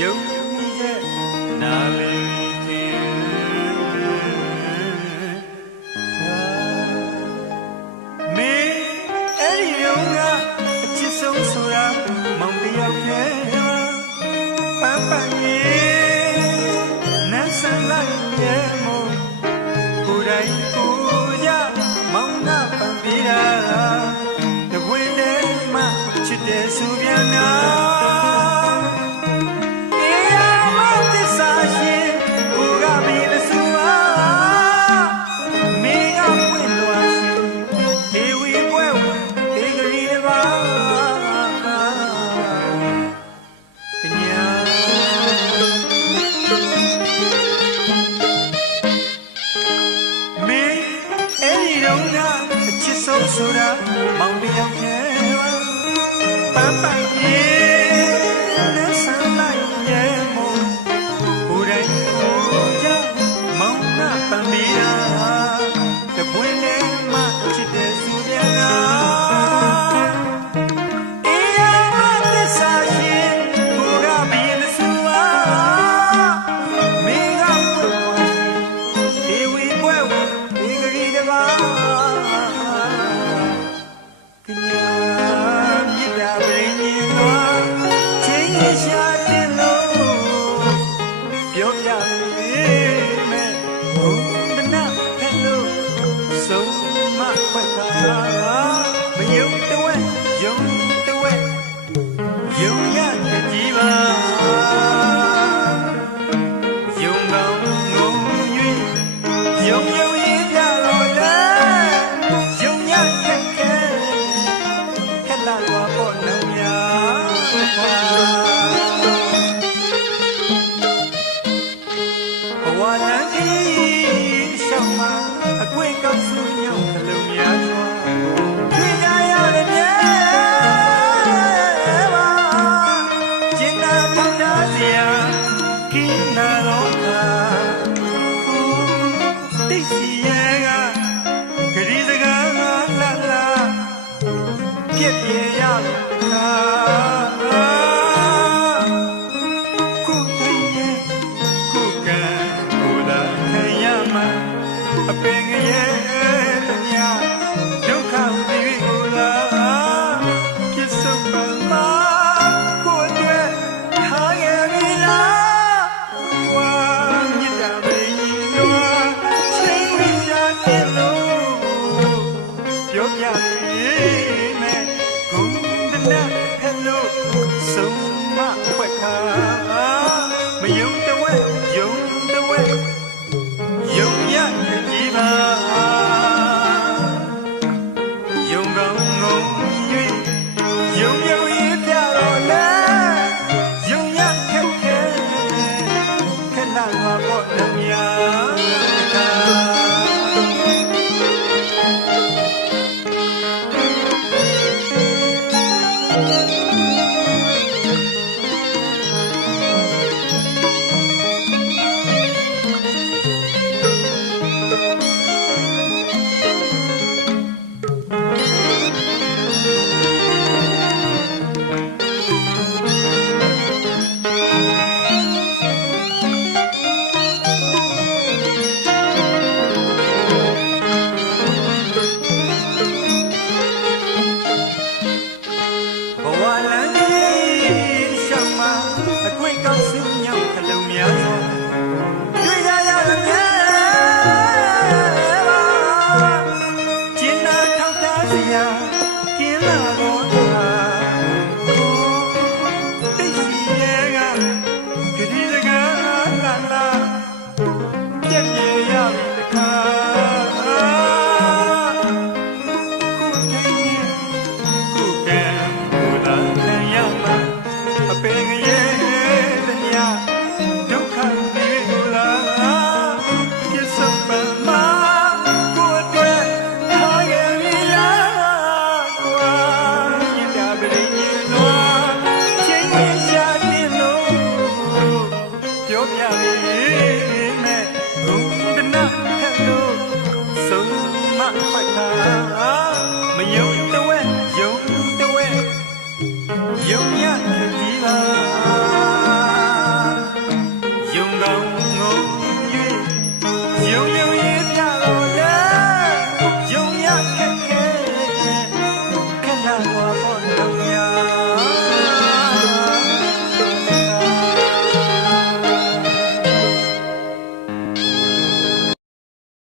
ယုံရဲ့နာမည်မင်းအဲ့ဒီတော့ကအချစ်ဆုံးဆိုတာမောင်တယောက်ရဲ့ပန်းပန်းရဲ့နန်းဆန်လိုက်ရဲ့မို့ကိုယ်တိုင်ကိုရမောင်နာပန်းပြီးတာတပွင့်တဲ့မှချစ်တဲ့ဆိုပြန်နာဆိုတာမောင်တယောက်ရဲ့ပန်းပန်းရဲ့နဲ့ဆန်းလိုက်ရဲ့မို့ကိုယ်တိုင်ကိုရမောင်နာပန်းပြီးတာတပွင့်နဲ့မှချစ်တဲ့သူပြန်နာအေးရမသစ္စာရှင်ကိုကဘီလဆူအားမေကပွင့်သွားရှင်ဒီဝီပွဲဝဒီဂရီတပါကညာမြစ်တာပင်ရင်သွားချင်းရရှာတင်လို့ပြောပြလေးမဲ့ဘုံမနာဖက်လို့ဆုံးမခွက်တာမယုံတဝက်ယုံတဝက်ယုံရကြည်ပါယုံကောင်းငုံ၍ယုံယုံရေးပြတော့လဲယုံရခက်ခဲလာတော့ပေါ်နှံများ